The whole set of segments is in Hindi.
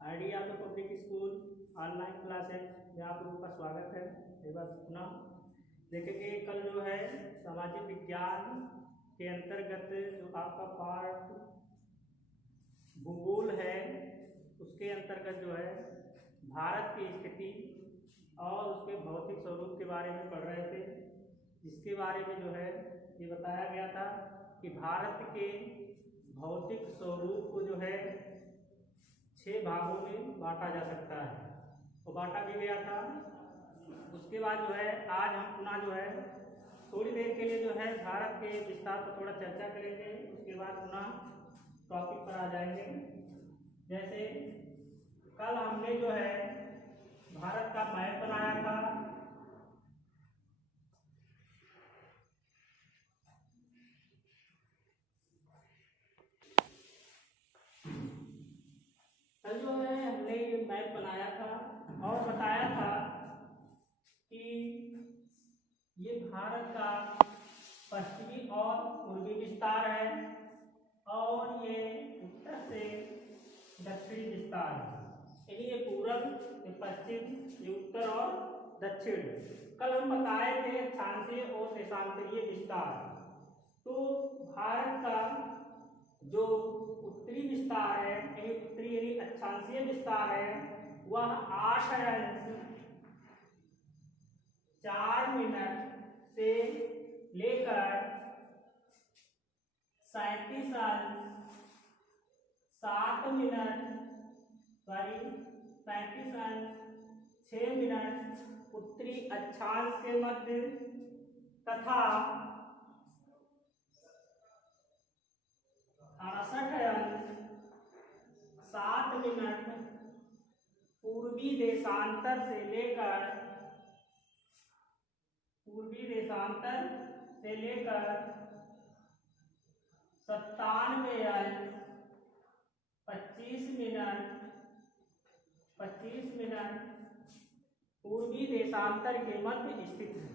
आइडिया तो पब्लिक स्कूल ऑनलाइन क्लासेस में आप लोगों का स्वागत है। एक बार पुनः देखेंगे कल जो है सामाजिक विज्ञान के अंतर्गत जो आपका पार्ट भूगोल है उसके अंतर्गत जो है भारत की स्थिति और उसके भौतिक स्वरूप के बारे में पढ़ रहे थे, जिसके बारे में जो है ये बताया गया था कि भारत के भौतिक स्वरूप को जो है 6 भागों में बांटा जा सकता है, वो बांटा भी गया था। उसके बाद जो है आज हम पुनः जो है थोड़ी देर के लिए जो है भारत के विस्तार पर थोड़ा चर्चा करेंगे। उसके बाद पुनः टॉपिक पर आ जाएंगे। जैसे कल हमने जो है भारत का मैप बनाया था, कल जो है हमने ये मैप बनाया था और बताया था कि ये भारत का पश्चिमी और पूर्वी विस्तार है और ये उत्तर से दक्षिणी विस्तार है। यानी ये पूरब, ये पश्चिम, ये उत्तर और दक्षिण। कल हम बताए थे अक्षांशीय और देशांतरीय विस्तार। तो भारत का जो उत्तरी विस्तार है यानी उत्तरी यानी अक्षांशीय विस्तार है वह 8:04 से लेकर 37:06 उत्तरी अक्षांश के मध्य तथा 68:07 पूर्वी देशांतर से लेकर 97:25 पूर्वी देशांतर के मध्य स्थित है।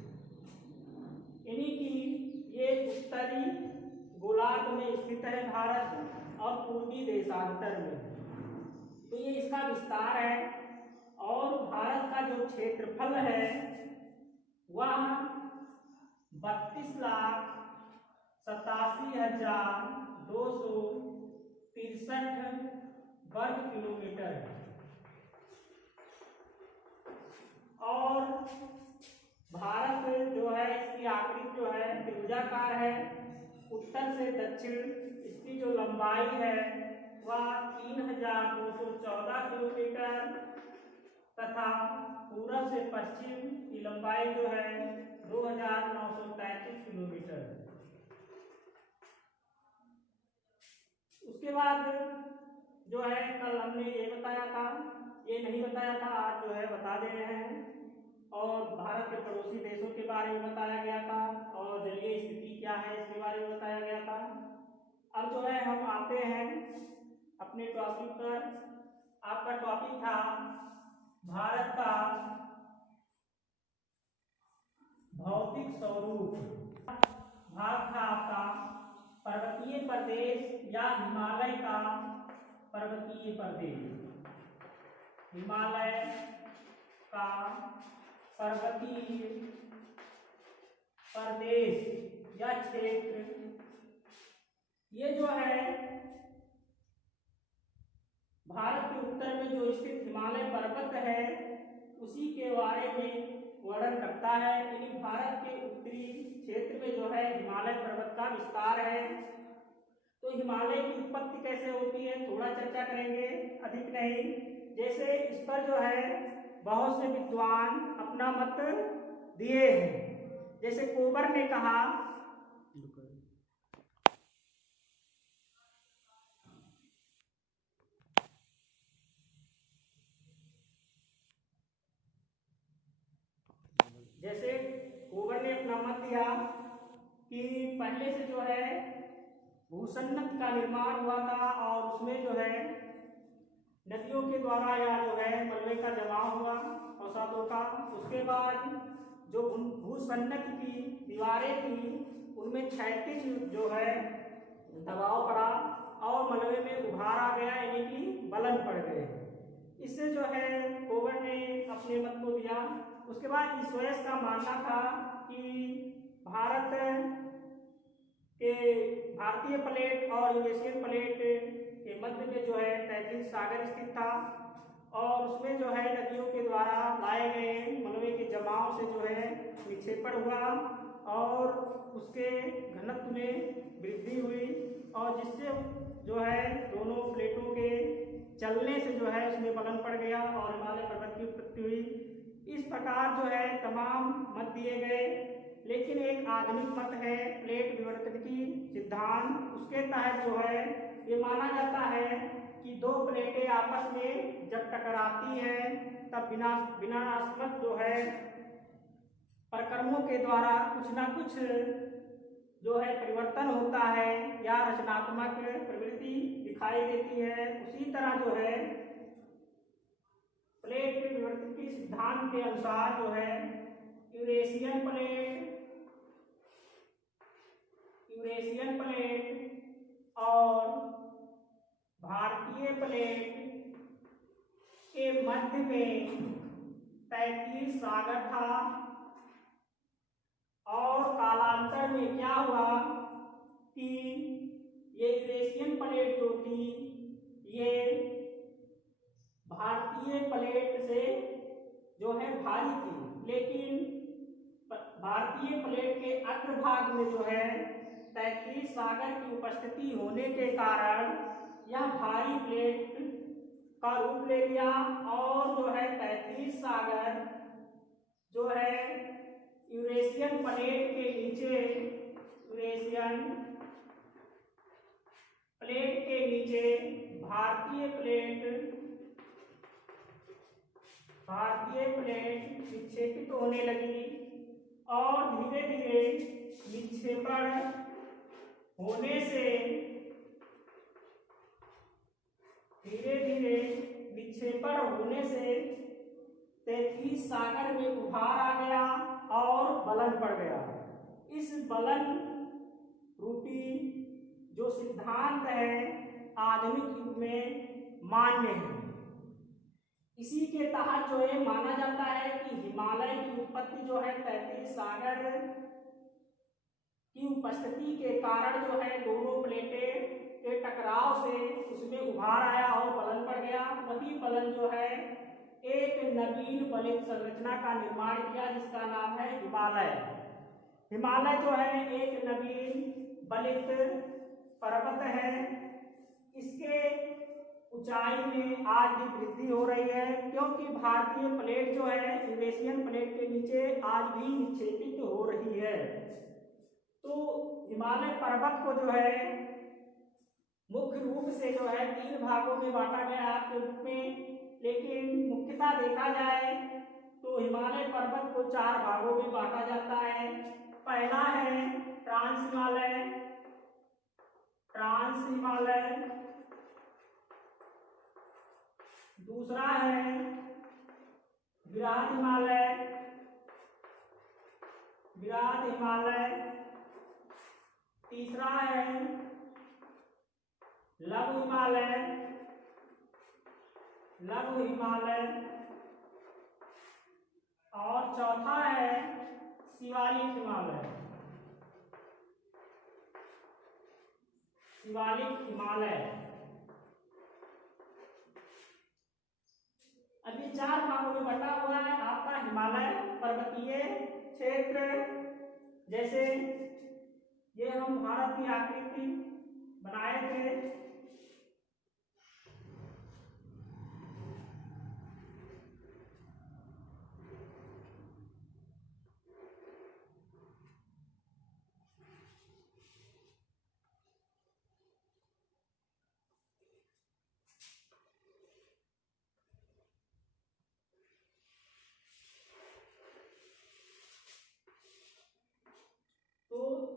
यानी कि ये उत्तरी गोलार्ध में स्थित है भारत और पूर्वी देशांतर में, तो ये इसका विस्तार है। और भारत का जो क्षेत्रफल है वह 32,87,263 वर्ग किलोमीटर है। और भारत जो है इसकी आकृति जो है त्रिभुजाकार है। उत्तर से दक्षिण इसकी जो लंबाई है वह 3,214 किलोमीटर तथा पूरब से पश्चिम की लंबाई जो है 2,933 किलोमीटर। उसके बाद जो है कल हमने ये बताया था, ये नहीं बताया था, आज जो है बता दे रहे हैं। और भारत के पड़ोसी देशों के बारे में बताया गया था और जलीय स्थिति क्या है इसके बारे में बताया गया था। अब जो है हम आते हैं अपने टॉपिक पर। आपका टॉपिक था भारत का भौतिक स्वरूप। भाग था आपका पर्वतीय प्रदेश या हिमालय का पर्वतीय प्रदेश। हिमालय का पर्वतीय प्रदेश या क्षेत्र, ये जो है भारत के उत्तर में जो स्थित हिमालय पर्वत है उसी के बारे में वर्णन करता है। यानी भारत के उत्तरी क्षेत्र में जो है हिमालय पर्वत का विस्तार है। तो हिमालय की उत्पत्ति कैसे होती है थोड़ा चर्चा करेंगे, अधिक नहीं। जैसे इस पर जो है बहुत से विद्वान अपना मत दिए हैं। जैसे कोबर ने कहा अपना मत दिया कि पहले से जो है भूसन्नत का निर्माण हुआ था और उसमें जो है नदियों के द्वारा या जो है मलबे का जमाव हुआ अवसादों का। उसके बाद जो भूसन्नत की दीवारें थी उनमें क्षैतिज जो है दबाव पड़ा और मलबे में उभार आ गया, यानी कि बलन पड़ गए। इससे जो है कोवन ने अपने मत को दिया। उसके बाद इस्वेस का मानना था कि भारतीय प्लेट और यूरेशियन प्लेट के मध्य में जो है तैतीस सागर स्थित था और उसमें जो है नदियों के द्वारा लाए गए मलबे के जमाव से जो है निक्षेपण हुआ और उसके घनत्व में वृद्धि हुई और जिससे जो है दोनों प्लेटों के चलने से जो है उसमें बलन पड़ गया और हिमालय पर्वत की उत्पत्ति हुई। इस प्रकार जो है तमाम मत दिए गए, लेकिन एक आधुनिक मत है प्लेट विवर्तन की सिद्धांत। उसके तहत जो है ये माना जाता है कि दो प्लेटें आपस में जब टकराती हैं तब विनाशात्मक जो है प्रक्रमों के द्वारा कुछ ना कुछ जो है परिवर्तन होता है या रचनात्मक प्रवृत्ति दिखाई देती है। उसी तरह जो है प्लेट विवर्तन की सिद्धांत के अनुसार जो है यूरेशियन प्लेट और भारतीय प्लेट के मध्य में 33 सागर था और कालांतर में क्या हुआ कि ये यूरेशियन प्लेट जो थी ये भारतीय प्लेट से जो है भारी थी, लेकिन भारतीय प्लेट के अग्रभाग में जो है 33 सागर की उपस्थिति होने के कारण यह भारी प्लेट का रूप ले लिया और जो है 33 सागर जो है यूरेशियन प्लेट के नीचे भारतीय प्लेट विक्षेपित होने लगी और धीरे धीरे विक्षेपण होने से 33 सागर में उभार आ गया और बलन पड़ गया। इस बलन रूपी जो सिद्धांत है आधुनिक युग में मान्य है। इसी के तहत जो है माना जाता है कि हिमालय की उत्पत्ति जो है 33 सागर की उपस्थिति के कारण जो है दोनों प्लेटें के टकराव से उसमें उभार आया और बलन पड़ गया। वही बलन जो है एक नवीन बलित संरचना का निर्माण किया जिसका नाम है हिमालय। हिमालय जो है एक नवीन बलित पर्वत है। इसके ऊंचाई में आज भी वृद्धि हो रही है क्योंकि भारतीय प्लेट जो है यूरेशियन प्लेट के नीचे आज भी निक्षेपित हो रही है। तो हिमालय पर्वत को जो है मुख्य रूप से जो है 3 भागों में बांटा गया के रूप में, लेकिन मुख्यतः देखा जाए तो हिमालय पर्वत को 4 भागों में बांटा जाता है। पहला है ट्रांस हिमालय, दूसरा है विराट हिमालय, तीसरा है लघु हिमालय और चौथा है शिवालिक हिमालय। अभी 4 भागों में बटा हुआ है आपका हिमालय पर्वतीय क्षेत्र। जैसे ये हम भारत की आकृति बनाए थे,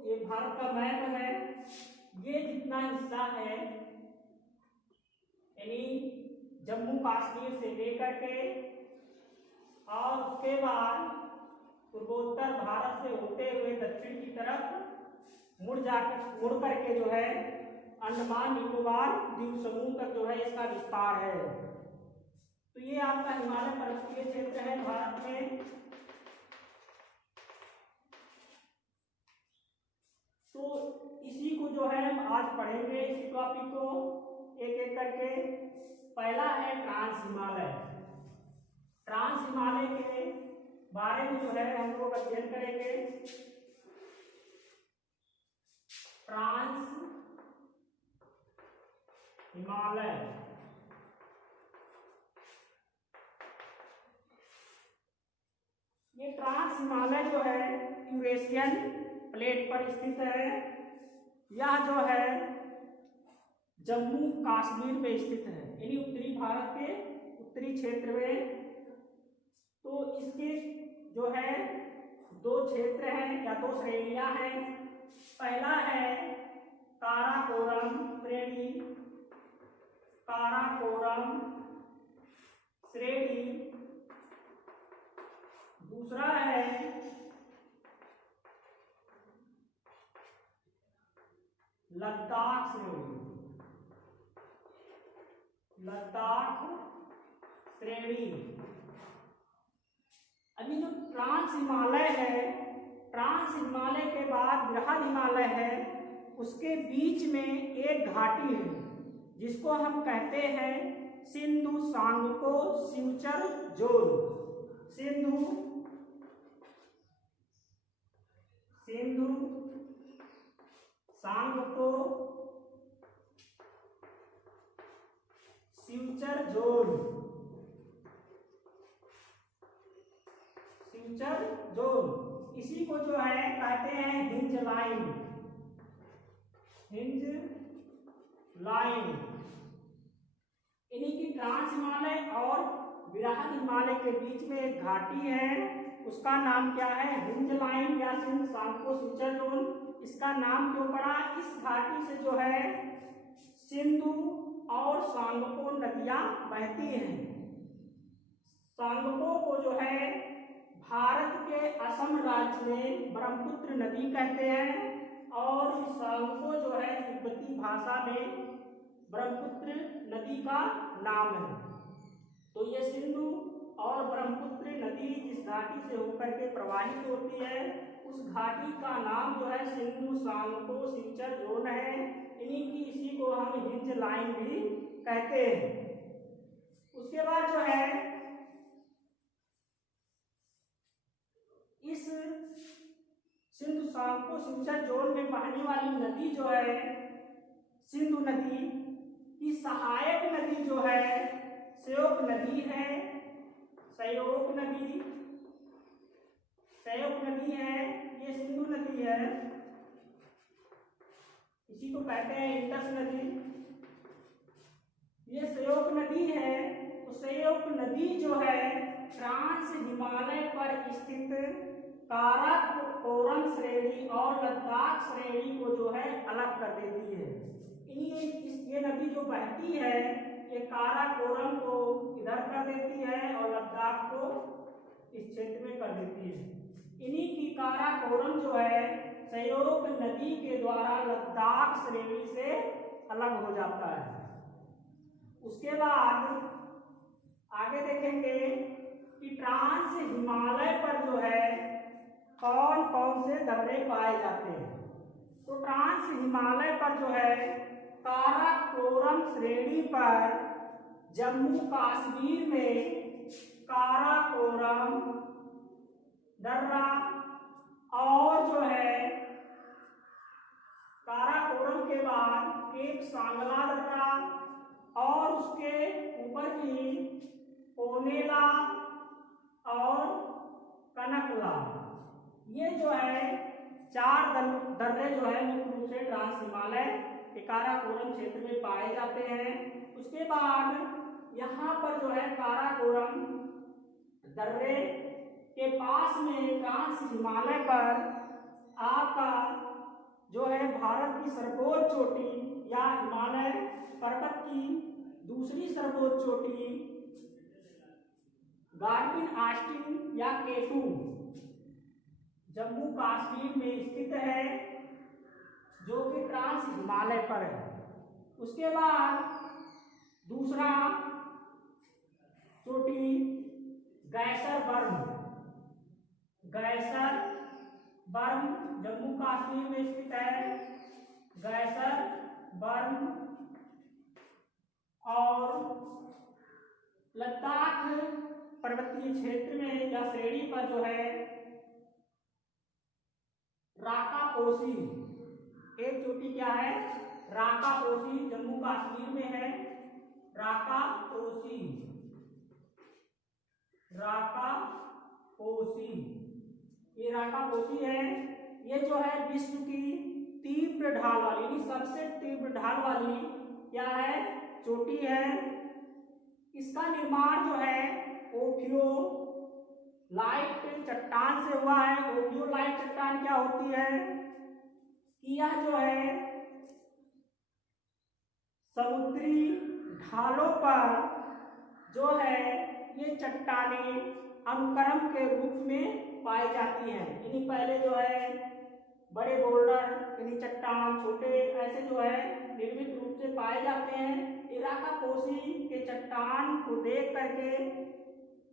ये भारत का मैप है। ये जितना हिस्सा है यानी जम्मू कश्मीर से लेकर के और उसके बाद पूर्वोत्तर भारत से होते हुए दक्षिण की तरफ मुड़ करके जो है अंडमान निकोबार द्वीप समूह तक जो है इसका विस्तार है। तो ये आपका हिमालय पर्वतीय क्षेत्र है भारत में। तो इसी को जो है हम आज पढ़ेंगे, इसी टॉपिक को एक एक करके। पहला है ट्रांस हिमालय। ट्रांस हिमालय के बारे में जो है हम लोग अध्ययन करेंगे। ट्रांस हिमालय ये ट्रांस हिमालय जो है यूरेशियन प्लेट पर स्थित है। यह जो है जम्मू कश्मीर में स्थित है, यानी उत्तरी भारत के उत्तरी क्षेत्र में। तो इसके जो है दो क्षेत्र हैं या दो श्रेणियां हैं। पहला है काराकोरम श्रेणी, काराकोरम श्रेणी। दूसरा है लद्दाख श्रेणी, लद्दाख श्रेणी। अभी जो ट्रांस हिमालय है, ट्रांस हिमालय के बाद बृहद हिमालय है, उसके बीच में एक घाटी है जिसको हम कहते हैं Sindhu Tsangpo suture zone. Sindhu Tsangpo suture zone, suture zone. इसी को जो है कहते हैं हिंज लाइन, हिंज लाइन। इन्हीं की ट्रांस हिमालय और बृहद हिमालय के बीच में एक घाटी है, उसका नाम क्या है? हिंज लाइन या सिंधु सांगपो फ्यूचर जोन। इसका नाम क्यों पड़ा? इस घाटी से जो है सिंधु और सांगपो नदियां बहती हैं। सांगपो को जो है भारत के असम राज्य में ब्रह्मपुत्र नदी कहते हैं, और सांगपो जो है तिब्बती भाषा में ब्रह्मपुत्र नदी का नाम है। तो ये सिंधु और ब्रह्मपुत्र नदी जिस घाटी से होकर के प्रवाहित होती है, उस घाटी का नाम जो है सिंधु सांगपो फ्यूचर जोन है। इन्हीं की इसी को हम हिंज लाइन भी कहते हैं। उसके बाद जो है इस सिंधु सांगपो फ्यूचर जोन में बहने वाली नदी जो है सिंधु नदी की सहायक नदी जो है श्योक नदी है। श्योक नदी, श्योक नदी है, ये सिंधु नदी है, इसी को कहते हैं इंडस नदी। ये श्योक नदी है। तो श्योक नदी जो है ट्रांस हिमालय पर स्थित काराकोरम श्रेणी और लद्दाख श्रेणी को जो है अलग कर देती है। ये नदी जो बहती है ये काराकोरम को इधर कर देती है और लद्दाख को इस क्षेत्र में कर देती है। इन्हीं की काराकोरम जो है श्योक नदी के द्वारा लद्दाख श्रेणी से अलग हो जाता है। उसके बाद आगे देखेंगे कि ट्रांस हिमालय पर जो है कौन कौन से दर्रे पाए जाते हैं। तो ट्रांस हिमालय पर जो है काराकोरम श्रेणी पर जम्मू कश्मीर में काराकोरम दर्रा, और जो है काराकोरम के बाद एक सांगला दर्रा, और उसके ऊपर भी ओनेला और कनकला। ये जो है चार दर्रे जो है मुख्य रूप से ट्रांस हिमालय के काराकोरम क्षेत्र में पाए जाते हैं। उसके बाद यहाँ पर जो है काराकोरम दर्रे के पास में ट्रांस हिमालय पर आपका जो है भारत की सर्वोच्च चोटी या हिमालय पर्वत की दूसरी सर्वोच्च चोटी गार्डिन आस्टिन या केटू जम्मू कश्मीर में स्थित है, जो कि ट्रांस हिमालय पर है। उसके बाद दूसरा चोटी गैसर बर्म जम्मू कश्मीर में स्थित है। गैसर बर्म और लद्दाख पर्वतीय क्षेत्र में या श्रेणी पर जो है राकापोशी, एक चोटी क्या है, राकापोशी जम्मू कश्मीर में है। राकापोशी ये राकापोशी है। ये जो है विश्व की तीव्र ढाल वाली, सबसे तीव्र ढाल वाली क्या है, चोटी है। इसका निर्माण जो है ओफियोलाइट चट्टान से हुआ है। ओफियोलाइट चट्टान क्या होती है कि यह जो है समुद्री ढालों पर जो है ये चट्टानें अनुक्रम के रूप में पाई जाती हैं। यानी पहले जो है बड़े बोल्डर यानी चट्टान, छोटे ऐसे जो है निर्मित रूप से पाए जाते हैं। राकापोशी के चट्टान को देख करके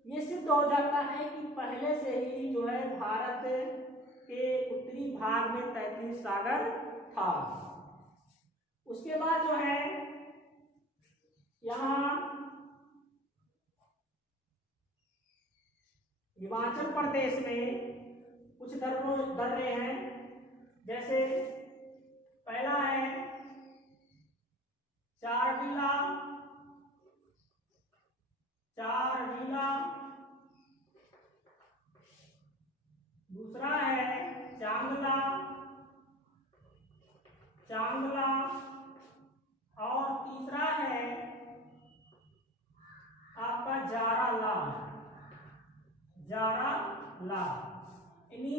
ये सिद्ध हो जाता है कि पहले से ही जो है भारत के उत्तरी भाग में 33 सागर था। उसके बाद जो है यहाँ हिमाचल प्रदेश में कुछ दर्रे हैं। जैसे पहला है चारडीला, दूसरा है चांगला और तीसरा है आपका जाराला। यानी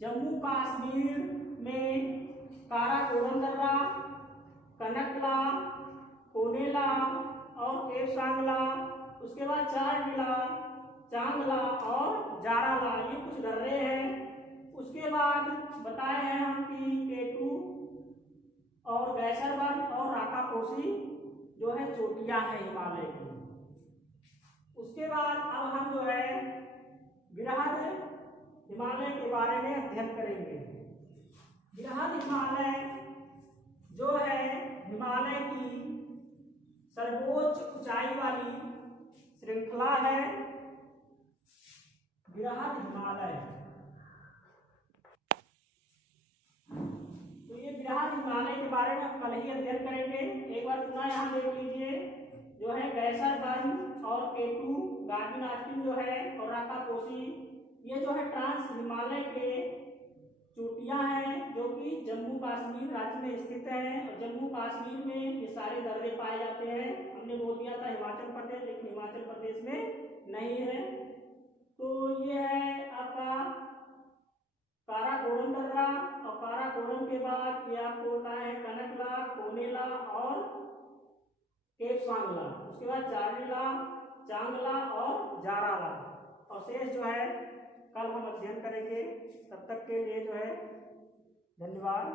जम्मू कश्मीर में काराकोरम दर्रा, कनकला, कोनेला और केवसांगला, उसके बाद चारडीला, चांगला और जाराला, ये कुछ दर्रे हैं। उसके बाद बताए हैं हम कि केटू और गैसरबर्म और राकापोशी जो है चोटियां हैं हिमालय की। उसके बाद अब हम जो है बृहद हिमालय के बारे में अध्ययन करेंगे। बृहद हिमालय जो है हिमालय की सर्वोच्च ऊंचाई वाली श्रृंखला है बृहद हिमालय। तो ये बृहद हिमालय के बारे में हम कल ही अध्ययन करेंगे। एक बार पुनः यहाँ देख लीजिए, जो है गैसरबर्म और केटू, गार्डिन आस्टिन जो है और राकापोशी, ये जो है ट्रांस हिमालय के चोटियां हैं जो कि जम्मू कश्मीर राज्य में स्थित हैं। और जम्मू कश्मीर में ये सारे दर्रे पाए जाते हैं। हमने बोल दिया था हिमाचल प्रदेश, लेकिन हिमाचल प्रदेश में नहीं है। तो ये है आपका काराकोरम दर्रा, और काराकोरम के बाद ये आपको होता है कनकला, कोनेला और केवसांगला। उसके बाद चारडीला, चांगला और जाराला, और शेष जो है कल हम अध्ययन करेंगे। तब तक के लिए जो है धन्यवाद।